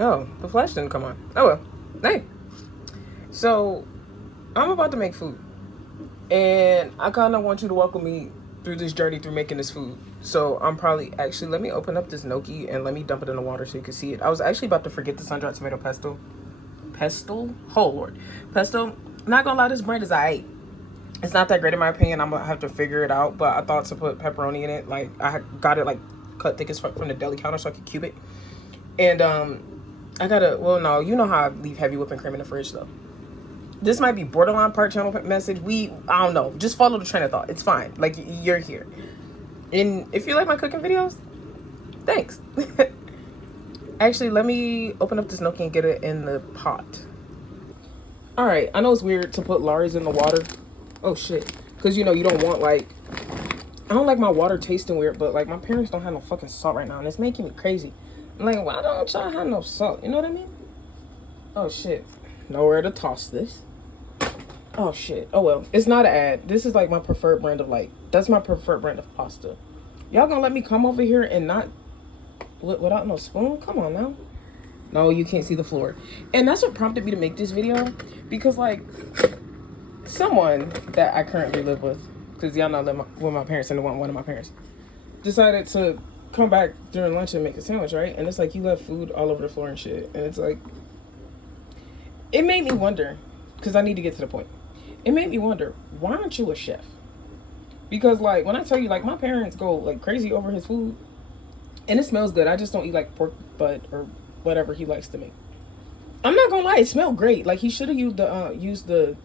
Oh, the flash didn't come on. Oh well. Hey. So, I'm about to make food. And I kind of want you to welcome me through this journey through making this food. So, I'm probably actually, let me open up this gnocchi and let me dump it in the water so you can see it. I was actually about to forget the sun-dried tomato pesto. Pesto? Oh, Lord. Pesto. Not gonna lie, this brand is aight. It's not that great in my opinion. I'm gonna have to figure it out. But I thought to put pepperoni in it. Like, I got it, like, cut thick as fuck from the deli counter so I could cube it. And, I gotta, well, no, you know how I leave heavy whipping cream in the fridge, though. This might be borderline part channel message. I don't know. Just follow the train of thought. It's fine. Like, you're here. And if you like my cooking videos, thanks. Actually, let me open up this gnocchi and get it in the pot. Alright, I know it's weird to put Lars in the water. Oh, shit. Because, you know, you don't want, like... I don't like my water tasting weird, but, like, my parents don't have no fucking salt right now, and it's making me crazy. I'm like, why don't y'all have no salt? You know what I mean? Oh, shit. Nowhere to toss this. Oh, shit. Oh, well. It's not an ad. This is, like, my preferred brand of, like... That's my preferred brand of pasta. Y'all gonna let me come over here and not... Without no spoon? Come on, now. No, you can't see the floor. And that's what prompted me to make this video. Because, like... Someone that I currently live with... Because y'all know I live with my parents and one of my parents... Decided to come back during lunch and make a sandwich, right? And it's like, you left food all over the floor and shit. And it's like... It made me wonder... Because I need to get to the point. It made me wonder, why aren't you a chef? Because, like, when I tell you, like, my parents go, like, crazy over his food. And it smells good. I just don't eat, like, pork butt or whatever he likes to make. I'm not gonna lie, it smelled great. Like, he should have used the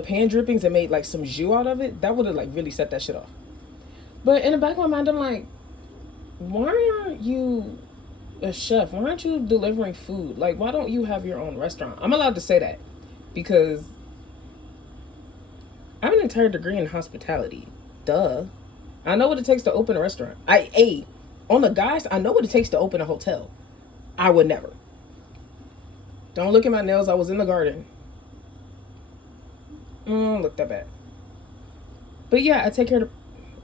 pan drippings and made, like, some jus out of it. That would have, like, really set that shit off. But in the back of my mind, I'm like, why aren't you a chef? Why aren't you delivering food? Like, why don't you have your own restaurant? I'm allowed to say that. Because... I have an entire degree in hospitality. Duh. I know what it takes to open a restaurant. On the guys, I know what it takes to open a hotel. I would never. Don't look at my nails. I was in the garden. Look that bad. But yeah, I take care of...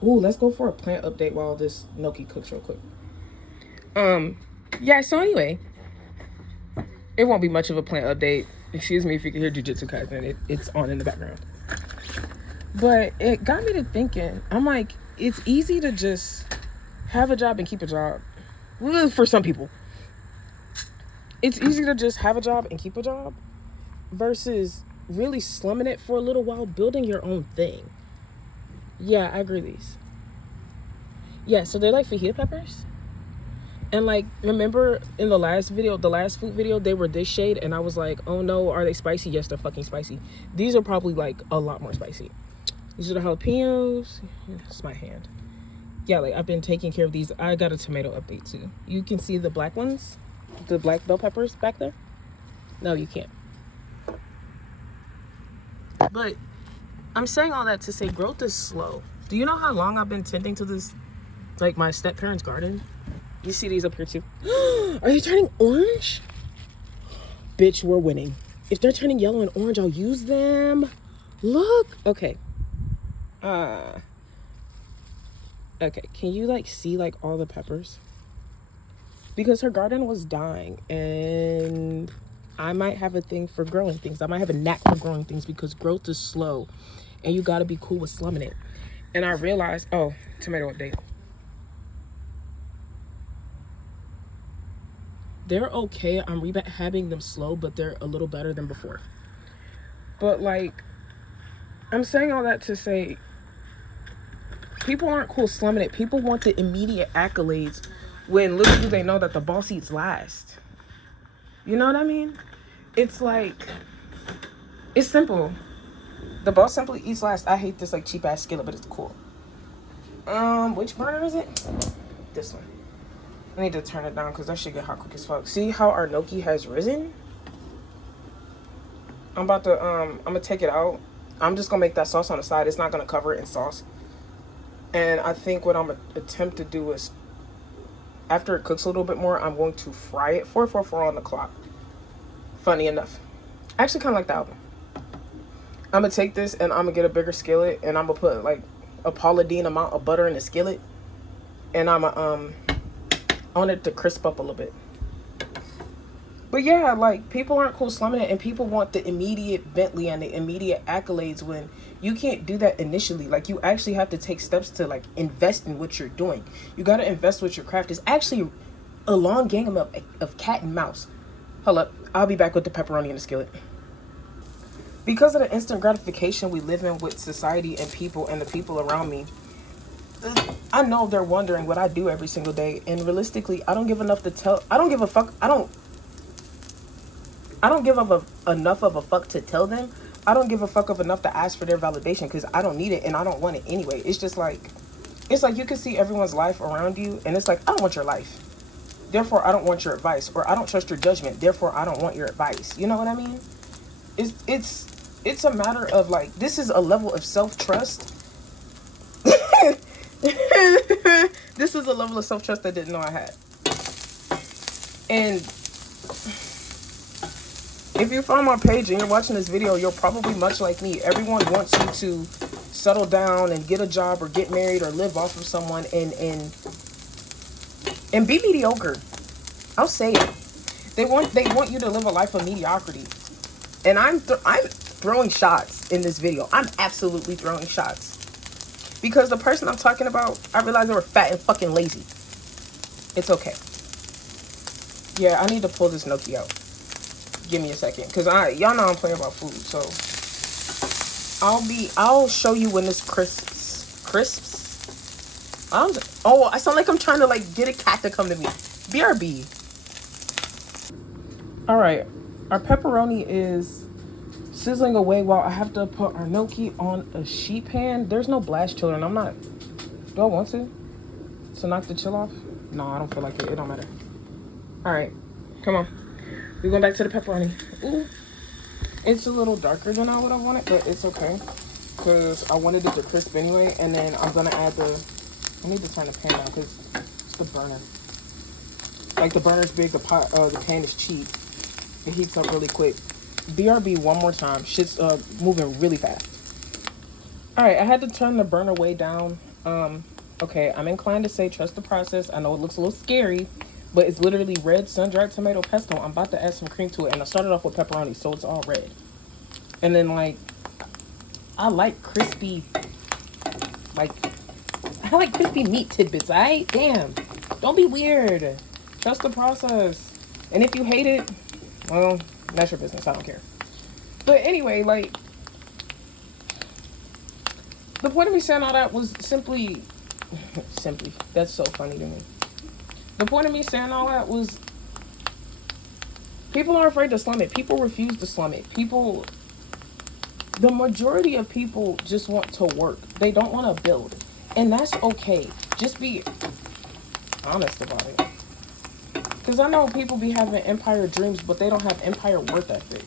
Ooh, let's go for a plant update while this gnocchi cooks real quick. Yeah, so anyway. It won't be much of a plant update. Excuse me if you can hear Jujutsu Kaisen. It's on in the background. But it got me to thinking. I'm like, it's easy to just have a job and keep a job. Well, for some people. It's easy to just have a job and keep a job versus really slumming it for a little while, building your own thing. Yeah, I agree these. Yeah, so they're like fajita peppers. And like, remember in the last video, the last food video, they were this shade and I was like, oh no, are they spicy? Yes, they're fucking spicy. These are probably like a lot more spicy. These are the jalapenos. It's my hand. Yeah, like I've been taking care of these. I got a tomato update too. You can see the black ones, the black bell peppers back there. No, you can't. But I'm saying all that to say growth is slow. Do you know how long I've been tending to this, like my step parents' garden? You see these up here too. Are they turning orange? Bitch, we're winning. If they're turning yellow and orange, I'll use them. Look. Okay. Okay, can you like see like all the peppers? Because her garden was dying and I might have a thing for growing things. I might have a knack for growing things because growth is slow and you gotta be cool with slumming it. And I realized, oh, tomato update. They're okay. I'm rehabbing them slow, but they're a little better than before. But like, I'm saying all that to say, people aren't cool slumming it. People want the immediate accolades when little do they know that the boss eats last. You know what I mean? It's like, it's simple. The boss simply eats last. I hate this like cheap ass skillet, but it's cool. Which burner is it? This one. I need to turn it down because that shit get hot quick as fuck. See how our gnocchi has risen? I'm gonna take it out. I'm just gonna make that sauce on the side. It's not gonna cover it in sauce. And I think what I'm gonna attempt to do is, after it cooks a little bit more, I'm going to fry it. 444 on the clock. Funny enough. I actually kind of like the album. I'm gonna take this and I'm gonna get a bigger skillet and I'm gonna put like a Paula Deen amount of butter in the skillet. And I'm gonna, I want it to crisp up a little bit. But yeah, like, people aren't cool slumming it, and people want the immediate Bentley and the immediate accolades when you can't do that initially. Like, you actually have to take steps to, like, invest in what you're doing. You got to invest with your craft. It's actually a long game of cat and mouse. Hold up, I'll be back with the pepperoni in the skillet. Because of the instant gratification we live in with society and people and the people around me, I know they're wondering what I do every single day. And realistically, I don't give enough to tell. I don't give a fuck. I don't give up enough of a fuck to tell them. I don't give a fuck of enough to ask for their validation because I don't need it and I don't want it anyway. It's just like, it's like you can see everyone's life around you and it's like, I don't want your life. Therefore, I don't want your advice. Or I don't trust your judgment. Therefore, I don't want your advice. You know what I mean? It's a matter of like, this is a level of self-trust. This is a level of self-trust I didn't know I had. And if you find my page and you're watching this video, you're probably much like me. Everyone wants you to settle down and get a job or get married or live off of someone and be mediocre. I'll say it. They want you to live a life of mediocrity. And I'm throwing shots in this video. I'm absolutely throwing shots. Because the person I'm talking about, I realized they were fat and fucking lazy. It's okay. Yeah, I need to pull this gnocchi out. Give me a second. Because y'all know I'm playing about food. So I'll show you when this crisps. I sound like I'm trying to like get a cat to come to me. BRB. Alright. Our pepperoni is sizzling away while I have to put our gnocchi on a sheet pan. There's no blast, children. I'm not. Do I want to knock the chill off? No, I don't feel like it. It don't matter. All right, come on. We're going back to the pepperoni. Ooh, it's a little darker than I would have wanted, but it's okay because I wanted it to crisp anyway. And then I'm gonna add I need to turn the pan down because it's the burner. Like the burner's big, the pan is cheap. It heats up really quick. BRB one more time. Shit's moving really fast. All right, I had to turn the burner way down. Okay, I'm inclined to say trust the process. I know it looks a little scary, but it's literally red sun-dried tomato pesto. I'm about to add some cream to it, and I started off with pepperoni, so it's all red. And then, like, I like crispy meat tidbits, alright? Damn. Don't be weird. Trust the process. And if you hate it, well, that's your business. I don't care. But anyway, like, the point of me saying all that was simply, that's so funny to me. The point of me saying all that was, people aren't afraid to slum it. People refuse to slum it. The majority of people just want to work. They don't want to build. And that's okay. Just be honest about it. Because I know people be having empire dreams, but they don't have empire work ethic.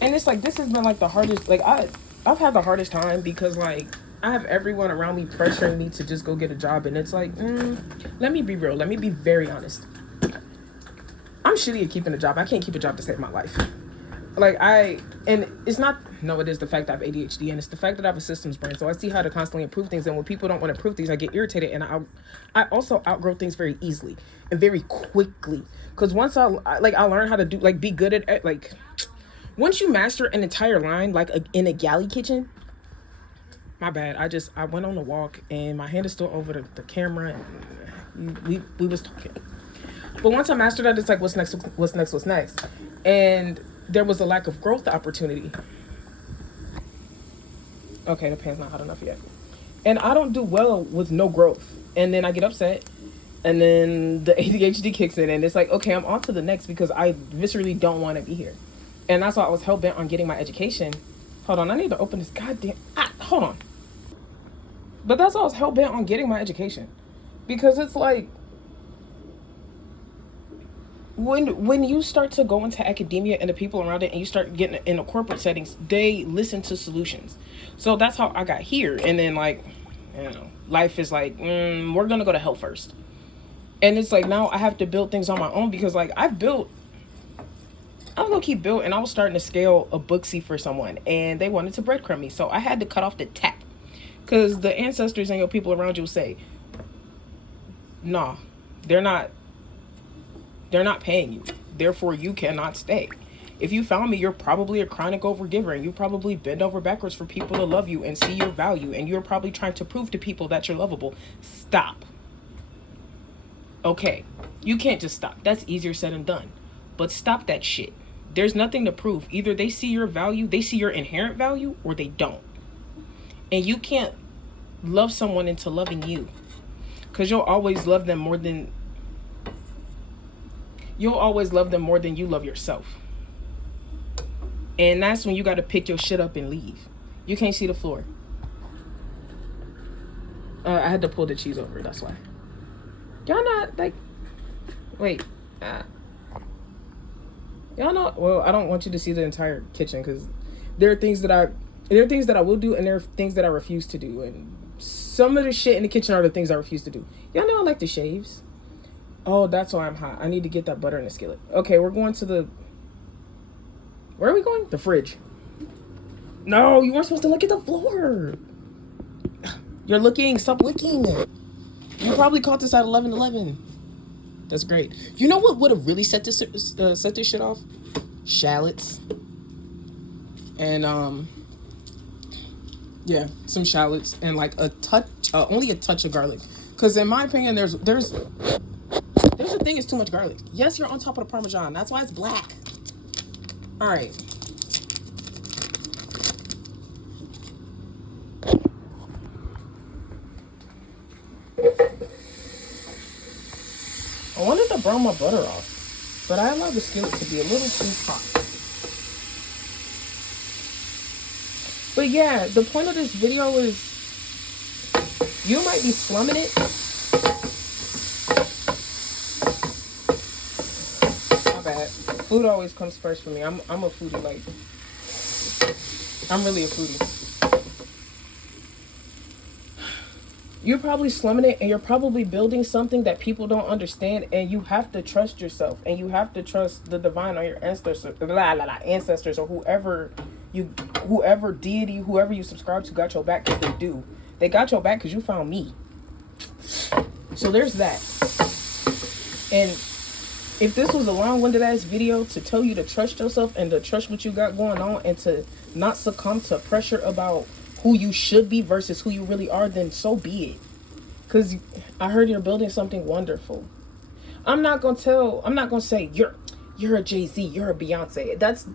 And it's like, this has been like the hardest, like I've had the hardest time because like I have everyone around me pressuring me to just go get a job. And it's like, let me be real. Let me be very honest. I'm shitty at keeping a job. I can't keep a job to save my life. Like and it's not, no, it is the fact that I have ADHD and it's the fact that I have a systems brain. So I see how to constantly improve things. And when people don't want to improve things, I get irritated. And I also outgrow things very easily and very quickly. Because once I learn how to do, like, be good at like, once you master an entire line, like in a galley kitchen, my bad. I went on a walk and my hand is still over the camera and we was talking. But once I mastered that, it's like, what's next? And there was a lack of growth opportunity. Okay, the pan's not hot enough yet. And I don't do well with no growth. And then I get upset. And then the ADHD kicks in. And it's like, okay, I'm on to the next because I viscerally don't want to be here. And that's why I was hell-bent on getting my education. Hold on, I need to open this goddamn... hold on. But that's why I was hell-bent on getting my education. Because it's like... When you start to go into academia and the people around it and you start getting in the corporate settings, they listen to solutions. So that's how I got here. And then, like, you know, life is like, we're going to go to hell first. And it's like, now I have to build things on my own because, like, I was low-key built and I was starting to scale a booksy for someone and they wanted to breadcrumb me. So I had to cut off the tap because the ancestors and your people around you will say, nah, They're not paying you. Therefore, you cannot stay. If you found me, you're probably a chronic overgiver, and you probably bend over backwards for people to love you and see your value, and you're probably trying to prove to people that you're lovable. Stop. Okay, you can't just stop. That's easier said than done. But stop that shit. There's nothing to prove. Either they see your value, they see your inherent value, or they don't. And you can't love someone into loving you, because you'll always love them more than you love yourself. And that's when you got to pick your shit up and leave. You can't see the floor. I had to pull the cheese over, that's why. Y'all not like, wait, y'all not, well, I don't want you to see the entire kitchen, because there are things that I will do, and there are things that I refuse to do, and some of the shit in the kitchen are the things I refuse to do. Y'all know I like the shaves. Oh, that's why I'm hot. I need to get that butter in the skillet. Okay, we're going to the, where are we going? The fridge. No, you weren't supposed to look at the floor. You're looking, stop looking. You probably caught this at 11:11. That's great. You know what would have really set this shit off? Shallots. And yeah, some shallots and like a touch, only a touch of garlic. Because in my opinion, there's a thing is too much garlic. Yes, you're on top of the Parmesan. That's why it's black. All right. I wanted to brown my butter off, but I allowed the skillet to be a little too hot. But yeah, the point of this video is you might be slumming it. My bad. Food always comes first for me. I'm a foodie, like, I'm really a foodie. You're probably slumming it, and you're probably building something that people don't understand, and you have to trust yourself, and you have to trust the divine or your ancestors or whoever deity, whoever you subscribe to got your back, because they do. They got your back because you found me. So there's that. And if this was a long-winded ass video to tell you to trust yourself and to trust what you got going on and to not succumb to pressure about who you should be versus who you really are, then so be it. Because I heard you're building something wonderful. I'm not going to say you're a Jay-Z, you're a Beyonce. That's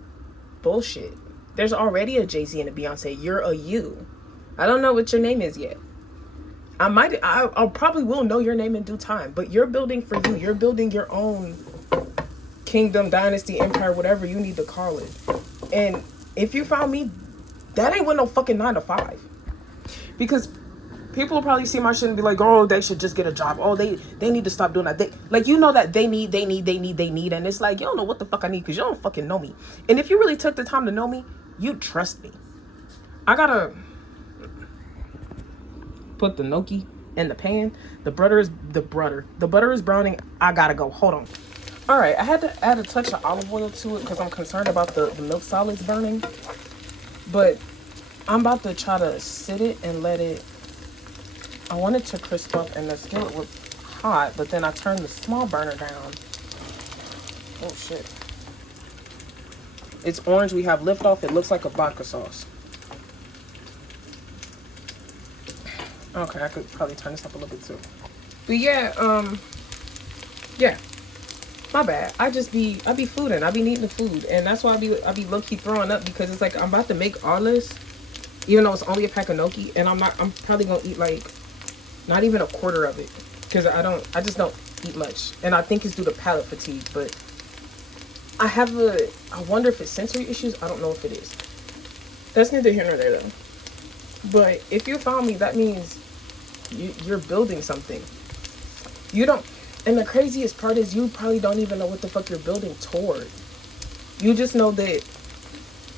bullshit. There's already a Jay-Z and a Beyonce. You're a you. I don't know what your name is yet. I probably will know your name in due time, but you're building for you. You're building your own kingdom, dynasty, empire, whatever you need to call it. And if you found me, that ain't with no fucking 9 to 5. Because people will probably see my shit and be like, oh, they should just get a job. Oh, they need to stop doing that. You know that they need. And it's like, you don't know what the fuck I need because you don't fucking know me. And if you really took the time to know me, you'd trust me. I gotta put the gnocchi in the pan. The butter is browning. I gotta go. Hold on. All right, I had to add a touch of olive oil to it because I'm concerned about the milk solids burning. But I'm about to try to sit it and let it, I want it to crisp up, and the skillet was hot, but then I turned the small burner down. Oh shit. It's orange. We have liftoff. It looks like a vodka sauce. Okay, I could probably turn this up a little bit too. But yeah, yeah. My bad. I be fooding. I be needing the food, and that's why I be low key throwing up, because it's like I'm about to make all this, even though it's only a pack of gnocchi, and I'm probably gonna eat like not even a quarter of it, because I just don't eat much, and I think it's due to palate fatigue. But I wonder if it's sensory issues. I don't know if it is. That's neither here nor there though. But if you found me, that means you're building something. You don't. And the craziest part is you probably don't even know what the fuck you're building toward. You just know that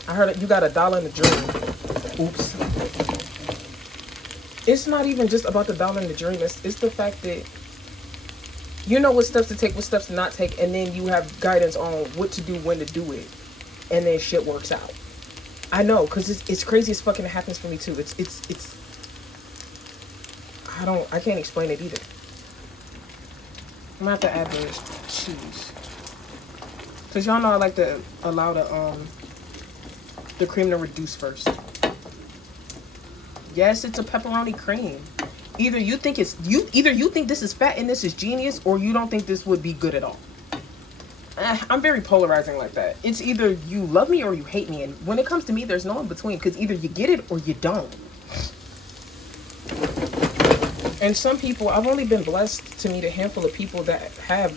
I heard you got $1 in the dream. Oops. It's not even just about the $1 in the dream. It's the fact that you know what steps to take, what steps to not take, and then you have guidance on what to do, when to do it, and then shit works out. I know, because it's crazy as fucking it happens for me too. I can't explain it either. I'm gonna have to add the cheese. Cause y'all know I like to allow the cream to reduce first. Yes, it's a pepperoni cream. Either you think this is fat and this is genius, or you don't think this would be good at all. I'm very polarizing like that. It's either you love me or you hate me, and when it comes to me, there's no in between. Because either you get it or you don't. And some people, I've only been blessed to meet a handful of people that have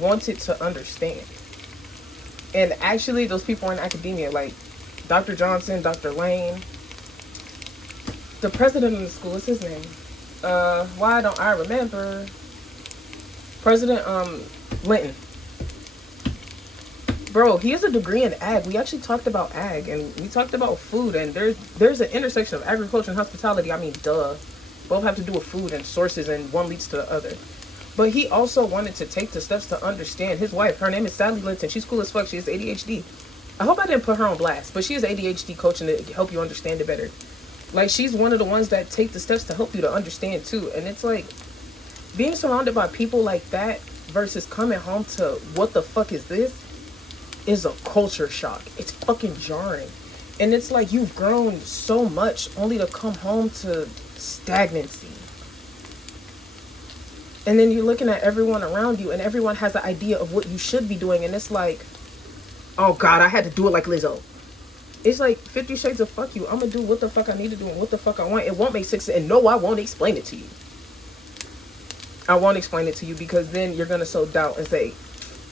wanted to understand. And actually, those people are in academia, like Dr. Johnson, Dr. Lane, the president of the school. What's his name? Why don't I remember? President Linton. Bro, he has a degree in ag. We actually talked about ag, and we talked about food, and there's an intersection of agriculture and hospitality. I mean, duh. Both have to do with food and sources, and one leads to the other. But he also wanted to take the steps to understand. His wife, her name is Sally Linton. She's cool as fuck. She has ADHD. I hope I didn't put her on blast, but she has ADHD coaching to help you understand it better. Like, she's one of the ones that take the steps to help you to understand, too. And it's like, being surrounded by people like that versus coming home to what the fuck is this is a culture shock. It's fucking jarring. And it's like you've grown so much only to come home to stagnancy. And then you're looking at everyone around you, and everyone has an idea of what you should be doing, and it's like, oh God, I had to do it like Lizzo. It's like 50 Shades of fuck you. I'm gonna do what the fuck I need to do and what the fuck I want. It won't make sense, and no, I won't explain it to you. I won't explain it to you, because then you're gonna sow doubt and say,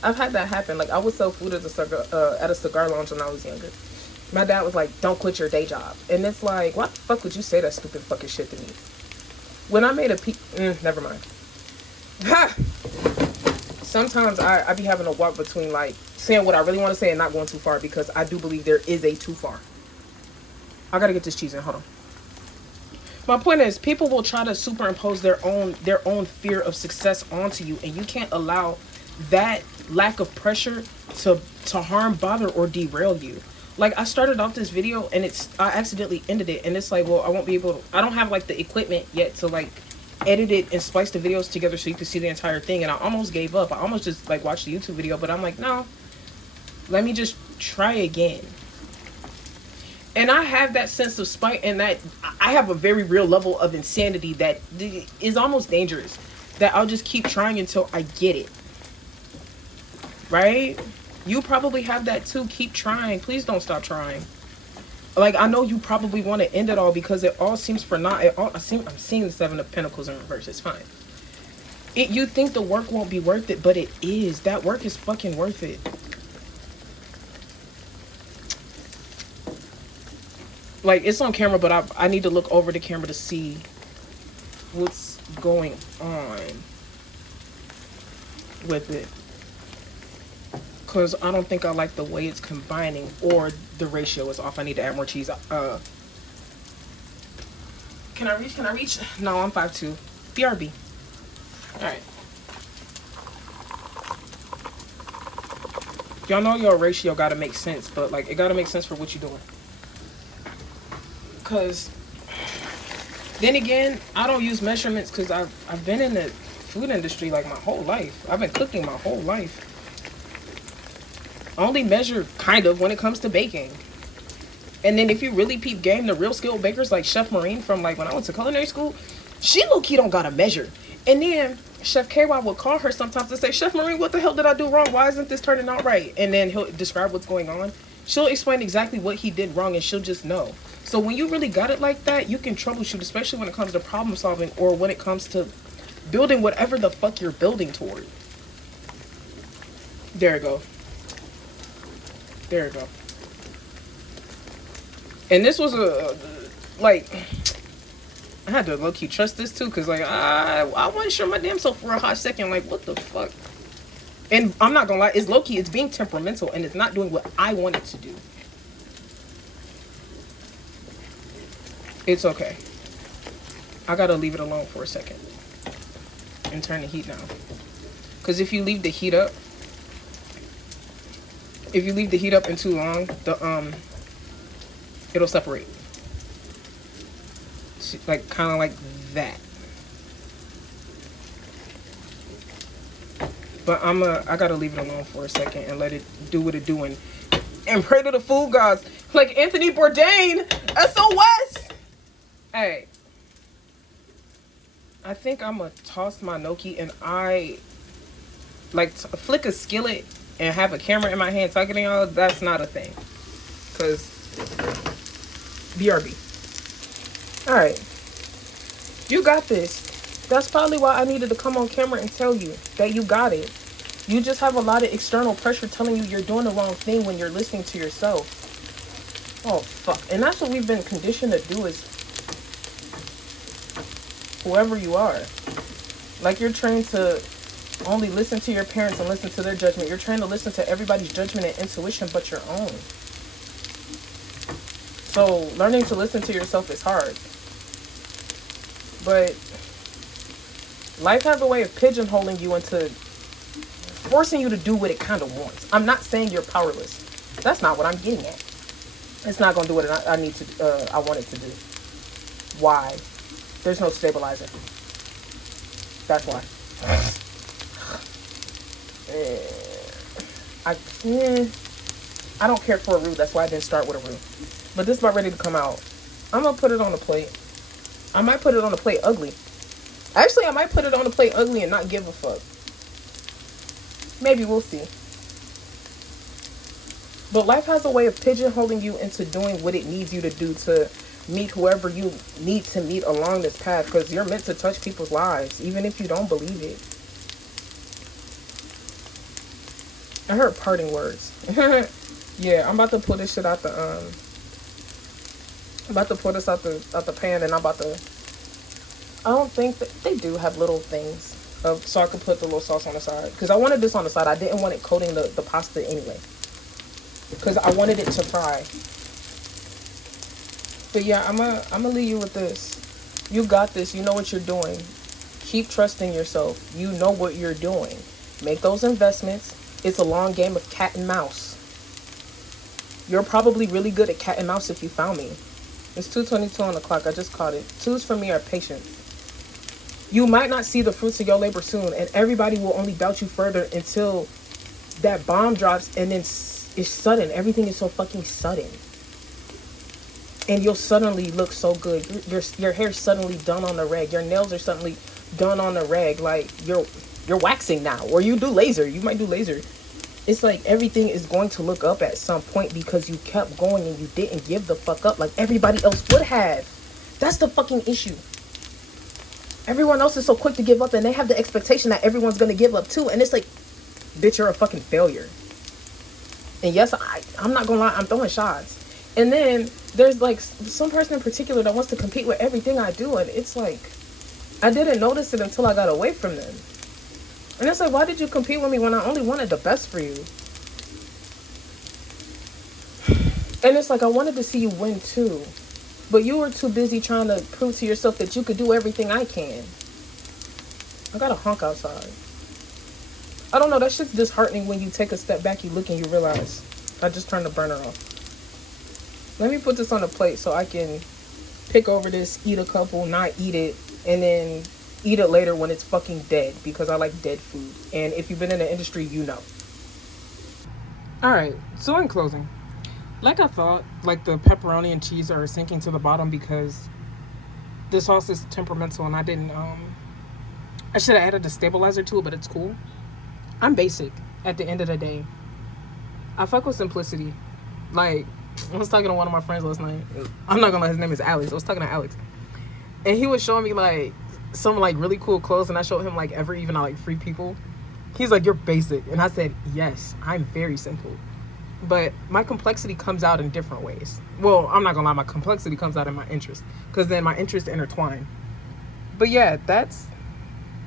I've had that happen. Like, I would sell food at a cigar lounge when I was younger. My dad was like, don't quit your day job. And it's like, why the fuck would you say that stupid fucking shit to me? When I made never mind. Ha! Sometimes I be having to walk between, like, saying what I really want to say and not going too far, because I do believe there is a too far. I gotta get this cheese in. Hold on. My point is, people will try to superimpose their own fear of success onto you, and you can't allow that lack of pressure to harm, bother, or derail you. Like, I started off this video and I accidentally ended it, and it's like, well, I won't be able to, I don't have like the equipment yet to like edit it and splice the videos together so you can see the entire thing. And I almost gave up. I almost just like watched the YouTube video, but I'm like, no, let me just try again. And I have that sense of spite, and that I have a very real level of insanity that is almost dangerous, that I'll just keep trying until I get it. Right? You probably have that too. Keep trying. Please don't stop trying. Like, I know you probably want to end it all because it all seems for naught. I'm seeing the Seven of Pentacles in reverse. It's fine. You think the work won't be worth it, but it is. That work is fucking worth it. Like, it's on camera, but I need to look over the camera to see what's going on with it. Because I don't think I like the way it's combining, or the ratio is off. I need to add more cheese. Can I reach? Can I reach? No, I'm 5'2". BRB. Alright. Y'all know your ratio gotta make sense, but like, it gotta make sense for what you're doing. Because then again, I don't use measurements because I've been in the food industry like my whole life. I've been cooking my whole life. I only measure kind of when it comes to baking. And then if you really peep game, the real skilled bakers like Chef Marine from like when I went to culinary school, she low-key don't gotta measure. And then Chef KY would call her sometimes and say, Chef Marine, what the hell did I do wrong? Why isn't this turning out right? And then he'll describe what's going on. She'll explain exactly what he did wrong, and she'll just know. So when you really got it like that, you can troubleshoot, especially when it comes to problem solving, or when it comes to building whatever the fuck you're building toward. There you go. There you go. And this was like, I had to low-key trust this too, because like, I wasn't sure my damn self for a hot second. Like, what the fuck? And I'm not gonna lie, it's low-key, it's being temperamental, and it's not doing what I want it to do. It's okay. I gotta leave it alone for a second and turn the heat down. Because if you leave the heat up, in too long, it'll separate. Like, kind of like that. But I gotta leave it alone for a second and let it do what it doing. And pray to the food gods. Like Anthony Bourdain, SOS! Hey. I think I'm gonna toss my gnocchi and flick a skillet and have a camera in my hand talking to y'all. That's not a thing. Cause BRB. Alright. You got this. That's probably why I needed to come on camera and tell you that you got it. You just have a lot of external pressure telling you you're doing the wrong thing when you're listening to yourself. Oh, fuck. And that's what we've been conditioned to do is whoever you are. Like you're trained to only listen to your parents and listen to their judgment. You're trained to listen to everybody's judgment and intuition but your own. So learning to listen to yourself is hard. But life has a way of pigeonholing you into forcing you to do what it kind of wants. I'm not saying you're powerless. That's not what I'm getting at. It's not going to do what I want it to do. Why? There's no stabilizer. That's why. I don't care for a roux. That's why I didn't start with a roux. But this is about ready to come out. I'm going to put it on the plate. I might put it on the plate ugly. Actually, I might put it on the plate ugly and not give a fuck. Maybe we'll see. But life has a way of pigeonholing you into doing what it needs you to do to meet whoever you need to meet along this path. Because you're meant to touch people's lives, even if you don't believe it. I heard parting words. Yeah, I'm about to pull this shit out the I'm about to pull this out the pan, and I'm about to. I don't think that they do have little things so I could put the little sauce on the side, because I wanted this on the side. I didn't want it coating the pasta anyway, because I wanted it to fry. But yeah, I'm gonna leave you with this. You got this. You know what you're doing. Keep trusting yourself. You know what you're doing. Make those investments. It's a long game of cat and mouse. You're probably really good at cat and mouse if you found me. It's 2:22 on the clock. I just caught it. Twos for me are patience. You might not see the fruits of your labor soon, and everybody will only doubt you further until that bomb drops, and then it's sudden. Everything is so fucking sudden. And you'll suddenly look so good. Your hair's suddenly done on the rag. Your nails are suddenly done on the rag. Like you're waxing now, or you do laser. You might do laser. It's like everything is going to look up at some point because you kept going and you didn't give the fuck up like everybody else would have. That's the fucking issue. Everyone else is so quick to give up, and they have the expectation that everyone's going to give up too. And it's like, bitch, you're a fucking failure. And yes, I'm not going to lie, I'm throwing shots. And then there's like some person in particular that wants to compete with everything I do. And it's like, I didn't notice it until I got away from them. And it's like, why did you compete with me when I only wanted the best for you? And it's like, I wanted to see you win too. But you were too busy trying to prove to yourself that you could do everything I can. I got a honk outside. I don't know, that shit's disheartening when you take a step back, you look and you realize I just turned the burner off. Let me put this on a plate so I can pick over this, eat a couple, not eat it, and then eat it later when it's fucking dead, because I like dead food. And if you've been in the industry, you know. Alright, so in closing, like I thought, like the pepperoni and cheese are sinking to the bottom because the sauce is temperamental, and I didn't, I should have added a stabilizer to it, but it's cool. I'm basic at the end of the day. I fuck with simplicity. Like, I was talking to one of my friends last night. I'm not gonna lie, his name is Alex. I was talking to Alex. And he was showing me, like, some, like, really cool clothes, and I showed him, like, even I, like, free people. He's like, you're basic. And I said, yes, I'm very simple. But my complexity comes out in different ways. Well, I'm not gonna lie, my complexity comes out in my interest, because then my interests intertwine. But yeah,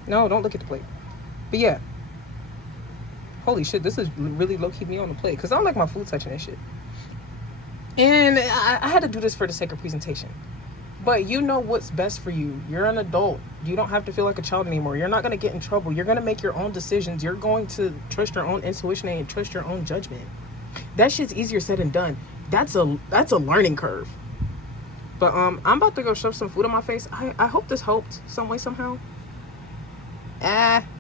no, don't look at the plate. But yeah, holy shit, this is really low-key me on the plate, because I don't like my food touching that shit. And I had to do this for the sake of presentation. But you know what's best for you. You're an adult. You don't have to feel like a child anymore. You're not going to get in trouble. You're going to make your own decisions. You're going to trust your own intuition and trust your own judgment. That shit's easier said than done. That's a learning curve. But I'm about to go shove some food in my face. I hope this helped some way, somehow.